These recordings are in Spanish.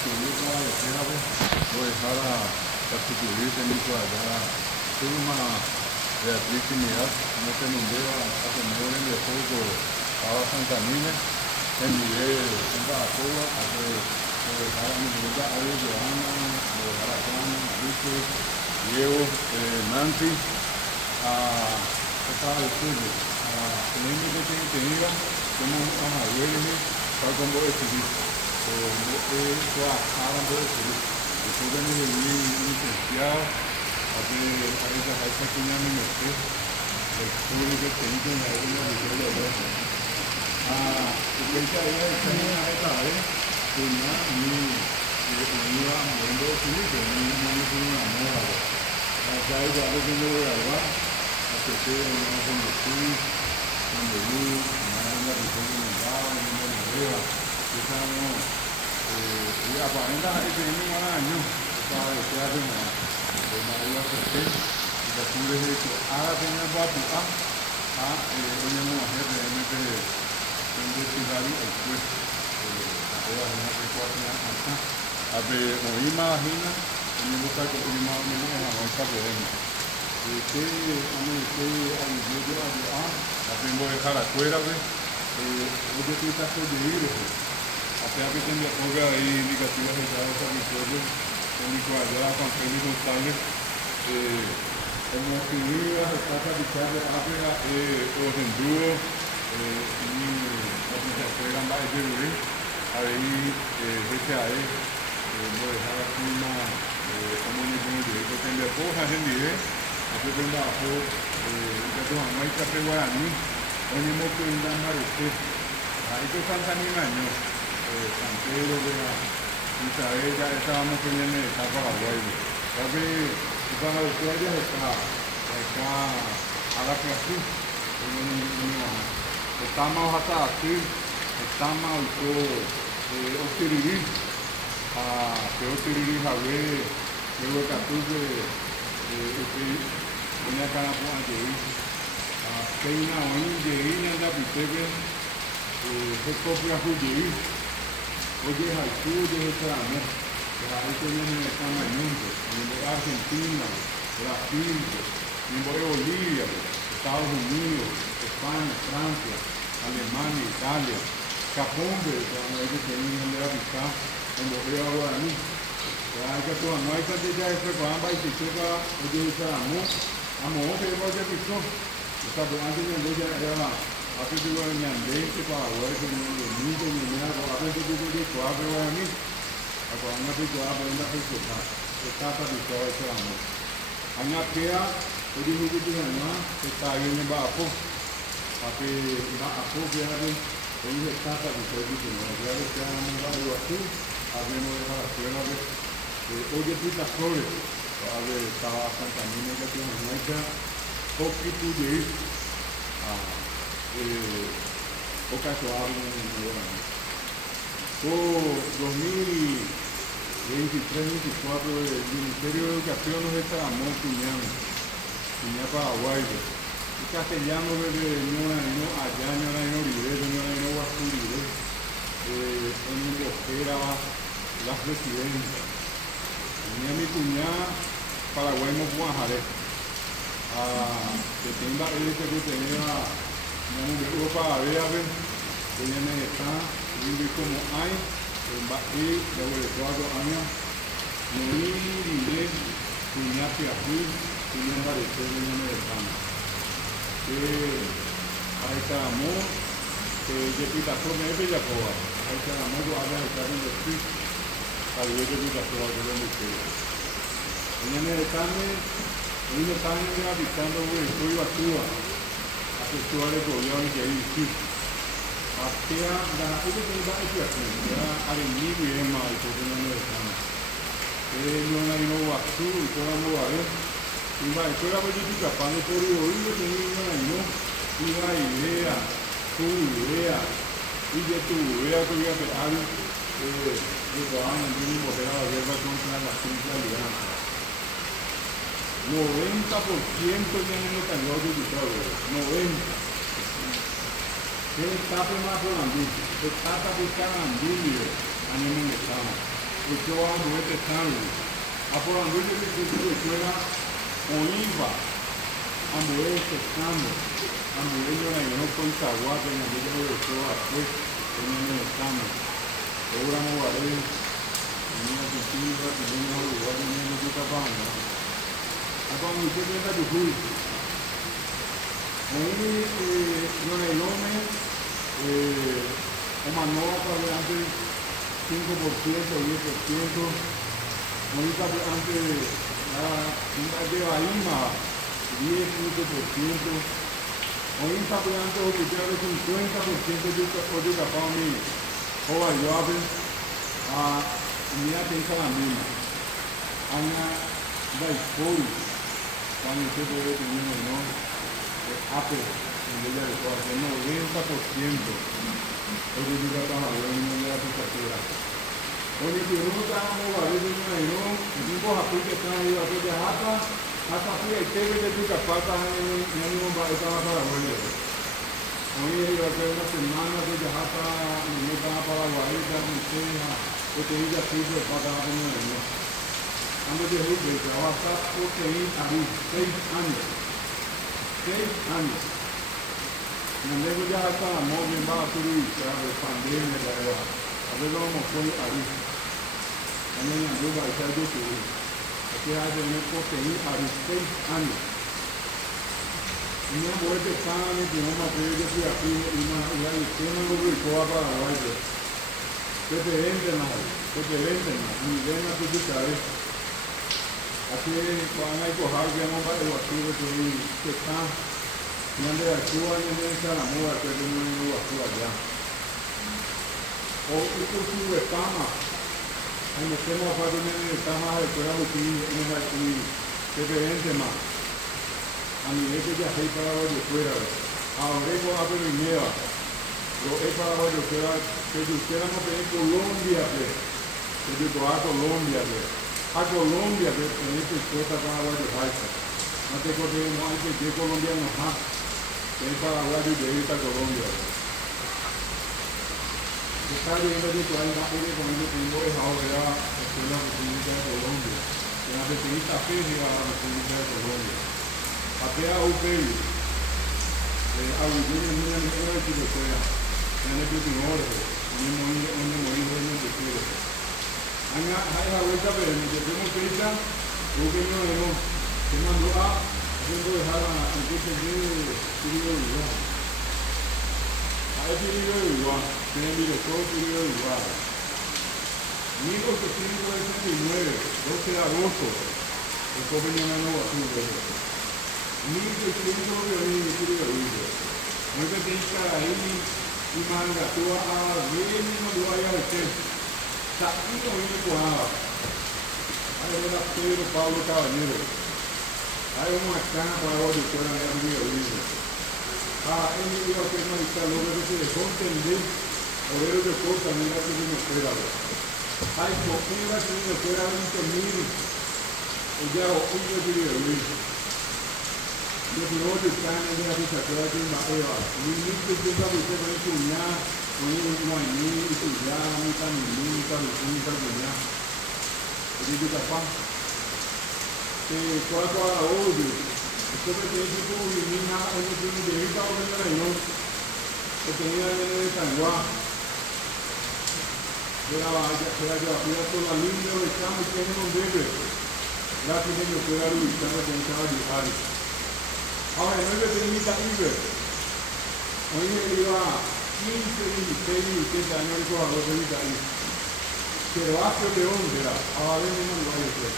subir para decir, voy a dejar a sustituir técnico allá, turma Beatriz Trinidad, no te nombré a tener en el juego a Santa Nina, envié un Baracoa, a dejar a mi amiga Ariel Johanna, a dejar a Juan, a Luis, Diego, Nancy, a esta de Julio, a Felipe que tenía, como a Javier, para con vos decidir. Ahora voy a decidir. Después de mi licenciado, a esa pequeña ministra, el público que tengo en la isla de Río de Oro. Porque esa es la niña de esta vez, que no me iba a mover de decidir, que no me fue una moda. Acá ya lo tengo de grabar, a que se no con los tuyos, con los luz, una visión de un lado, una de arriba, esa no, y aparenta que tenemos un año, para que sea de una, de María José, y que tú les dices, ahora tenemos a tu hoy no vamos a hacer realmente un destilario al juez, la cosa es una frecuencia alta, a ver, oí más ajena, tenemos que oír más o menos en la bolsa podemos. Que a mí que al inicio la tengo que dejar afuera, hoy yo estoy casi de ir, apenas que tengo poca ahí indicativas de cada territorio, técnico allá, Juan Félix González, en las figuras, está capitán de África, los hindúes, y los que se esperan va a ir, ahí, GTAE, voy a dejar aquí una, como un directo que le coja en día, aquí tengo abajo, que tu mamá y café guaraní, hoy mismo que una marete, ahí que Santa Niño, San Pedro de la Isabel, ya estábamos teniendo en el Paraguay, ¿sabes? Para los usuarios está a la clase, estamos hasta aquí, estamos o Tiriri, que o Tiriri Javier, que o Catuque, una cara por allí, que una oínge, anda pitebe, que copia juji, oye Jalcú, de Tramo. Ahí tenemos el Camañón, en Argentina, Brasil, en Bolivia, Estados Unidos, España, Francia, Alemania, Italia, Japón, que ellos tienen en la vista, en Bolivia, Guaraní. Hay que tomar, no hay que ya después para ambas y se va, ellos dicen amor, que va a visto. Está antes de ella era, hace que lo añandente para ver que no lo mismo, ni nada, para ver que tú te cuadro a mí. Agora não tem que aprender a respeitar. Está para vitória, esse amor. A minha tia, eu digo que tu não está aí em Bapo. Porque Bapo que é ele está para vitória de nós. Já que a mãe vai eu aqui, abrimos a escola de hoje tu está fora. A ver, estava a Santa Nina que tem uma noite pouco tudo isso. O cachorro no por 2023-2024 el Ministerio de Educación nos declaró Piña Paraguay, y castellano desde allá, no Uribe, no Guasuribe, en Bosquera, las residencias. Tenía mi cuñada Paraguay no Guajaré, que tenga ese que tenía Europa a ver, que viene de esta. Vive como hay, en Bají, de 4 años, no iré, cuñate aquí, cuñate para el pueblo americano. Ahí está amor, que yo quita todo, me he pillado, ahí está amor, yo hablo de estar en el street, para yo quita todo, yo lo quiero. En el carne, hoy no están habitando el estudio actúa, a que tú eres gobierno que hay aquí. Até a tudo que vai aqui, a inimigo e mal, porque não é assim. Ele não é novo aqui, então não vai. E vai, toda a vez que fica falando por aí, eu tenho não, e vai ver, tu ver, e de tu ver, tu ia ver, e vai, não morrer a guerra contra a Cinta Aliança. 90% tienen el calor de todo, 90%. Que está más por andar, que está buscando andar, a mí me estamos. Ochoa Noete Stanley. Apolando de Escuela Oiva, Amoe Estando, Amoe no con Tahuate, en el video de Ochoa, pues, en el Estando. Ahora no vale, en una cultura, en un lugar, en una Yucapanga. Acá me dice que tu fui. Hoy, no hay nome, uma nota de antes 5%, 10%. Ahorita antes de Bahía, 10, 15%. Ahorita antes oficial de 50% de capaz mi o ayuda a mira pensa la misma. Ana da escola, cuando se puede tener no ape en ella de todo, que 90% o de vida para la no le hace cartera. Oye, si uno está como a veces no, tipo así que están ahí a hacer de hasta así hay que ver de tu capata en un bar para la vuelta. Oye, yo hace una semana de hasta me estaba para la vuelta, me enseña, que te diga así que para la vuelta. Ando de ahí, de trabajar porque ahí a 6 años. 6 años. Me dejo ya hasta la móvil, va a subir, de pandemia, a ver cómo fue ahí. También andó a echar de tu aquí hay de un contenido a 6 años. Y una mujer de sangre, que no me atrevo a decir aquí, y la izquierda no lo ubicó a Paraguay. Que te venden, y ven a tu ciudad. Así van a cojar que no va a ir aquí, que está, y ande de aquí, y ande de Salamoa, que no va a ir allá. O esto es su escama. Ahí me tengo a parte de esta más de fuera de ti, en aquí, que te vende más. A nivel que ya hay para ver de fuera. Ahora es para ver miedo. Lo es para ver de fuera, que si usted no tiene Colombia, que si tú a Colombia, a Colombia, en esta cosa para ver de falta. No te corres, no hay que Colombia no más. Es para ver de ir a Colombia. Está viendo que tú hay más que con el tengo es ahora la República de Colombia. En la República Física de la República de Colombia. Aquí a UPI, a vivir en una niña de Chilopea, en el Pitinore, en el Morillo, en el Pitinore. Hay la vuelta, pero en el que tenemos fecha, yo que no vemos, que mandó a haciendo dejar a el que se viene Pirineo de Igual. A ver Pirineo de Igual. Tiene el director Pirineo de Igual. 1869, 12 de agosto, el joven Leonardo Basura. 1600 de Pirineo. No es que te diga ahí y manga, tú vas a ver y no lo vayas a hacer. Aquí no viene cuajada. Ahí era Pedro Pablo Caballero. Hay una cana para los que fueran de Pirineo. Él me dijo que no está lo que se dejó entender. O ver de cosas, mira que no fuera. Hay copia que no fuera 20.000. O ya o un de Pirineo. Yo digo que están en la ficha que va a tener una prueba. Y ni que se va a hacer para enseñar, con un guaní, y tu ya, mi camionita, mi punta, mi ya. Y digo que papá, que cuatro a la hoy, esto que tiene que cubrir, mi hija, es lo que me dedica a ver el año, que tenía en el Tanguá. Era toda la línea de cambio que no debe. Gracias a Dios, fuera luchando con el Jari. Ahora, no es que permita Uber. Hoy me iba 15, 16, 17 años el jugador de Italia. Que lo hace León, será. Ahora ven no lo vaya a hacer.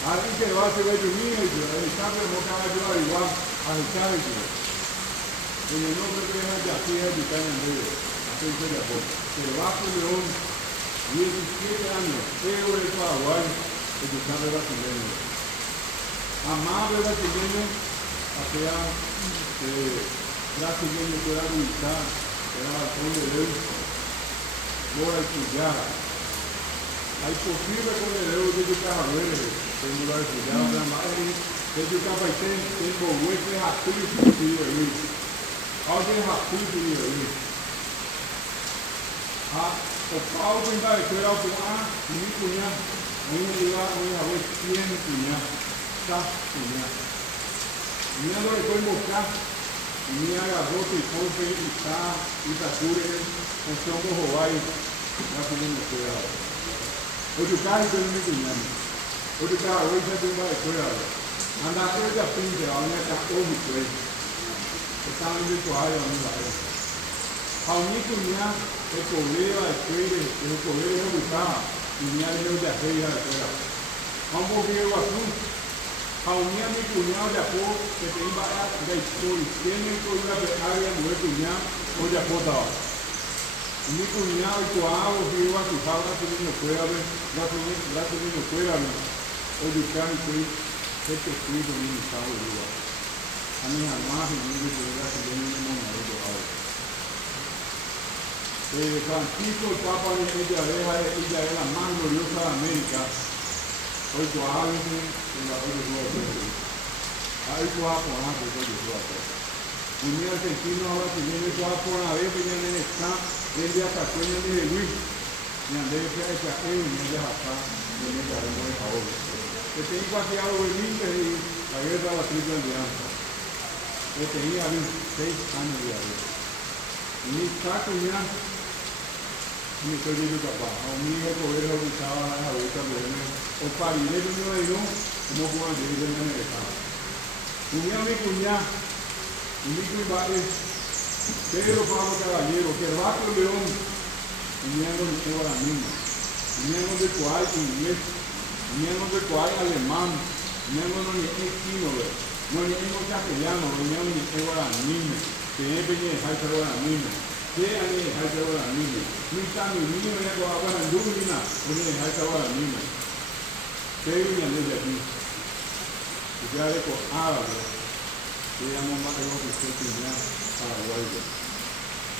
Alguien que lo hace de mío, el cambio no acaba de ayudar igual a el cambio. En el nombre de la Yacía de Italia en medio. Así se le apoya. Que lo hace León, 17 años, pero el Paraguay, el que sabe brasileño. Amable brasileño, hacia brasileño que era militar, era Balcón de Deus, Mora y Tuyara. Hay posible con el Deus de Carabere, que no lo ha estudiado, la madre, que yo estaba ahí, tengo hueques a tu y de Luis. Alguien a tu y de Luis. o pau pinta de fuera o mi cuña, hoy me iba a ver 100 cuña, cuña. Mira lo que estoy buscando, mira garrote y pompe y Itacure, un chongo Hawaii, ya tenemos cuidado. Oye, casi tengo mi cuña. Oye, cada vez ya tengo de cuidado. Anda a hacer la pinta, a una casa o mi cuello. Están en el cuadro, a mi barrio. A mi cuña, el colega de cuello, el colega de buscar, y mira el de hacer ya de cuidado. A un poquito azul. A unir a mi cuñado de apoyo que te iba a dar de historia. Tiene que ir a ver a área de cuñado o de apoyo. Mi cuñado y tu agua que iba a tu jabra que no puede haber, la que no puede haber. O de carne que te cuido en mi estado de vida. A mi mamá y mi vida que viene en el mundo de agua. Francisco, el Papa de ella es la más gloriosa de América. Hoy tu ave en la hora de tu ave. Ahí tu ave por la hora de tu ave. Un día argentino ahora que viene tu ave por la vez, viene en el está, desde hasta cuello de Luis. Y andé que hay que hacer y me deja acá, viene que haremos de favor. Que te iba a tirar el límite y la guerra de la triple alianza. Que tenía 26 años de haber. Y mi saco ya. Mi soy de papá, a un hijo poder lo usaba a la vuelta de él, o para ir el niño de Dios, como cuando yo hice en el estado. Unía a mi cuñada, un hijo y padre, Pedro Pablo Caballero, Gervato León, uniendo de toda la misma, uniendo de cual inglés, uniendo de cual alemán, uniendo de chino, no uniendo castellano, uniendo de toda la misma, que es pequeña de toda la misma. Que hay que dejar de la niña. Mi tanto niño me ha cobrado en Dublinina, voy a dejar de la niña. Que hay una ley de aquí. Que ya de con árabe, que ya no más tengo que ser criminal paraguayo.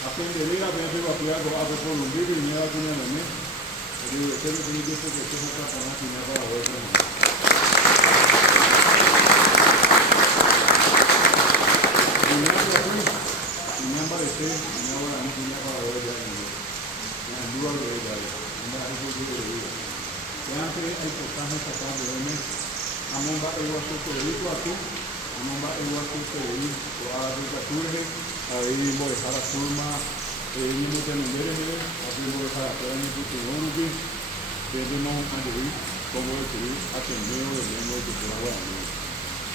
Aprenderé a ver a cuidar con algo por un libro y me da una de mí. Le digo, espero que mi tiempo que estés acá para criminal paraguayo. Antes hay portaje sacado de M. Amon va a ir a su periódico aquí. Amon va a ir a su periódico a la aplicatura. Ahí voy a dejar la turma. Mismo tener aquí voy a dejar la prueba en el futuro. Debemos añadir cómo decidir atender de lengua de cultura guaraní.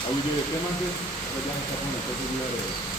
Ahí de temas que ya está con el día de hoy.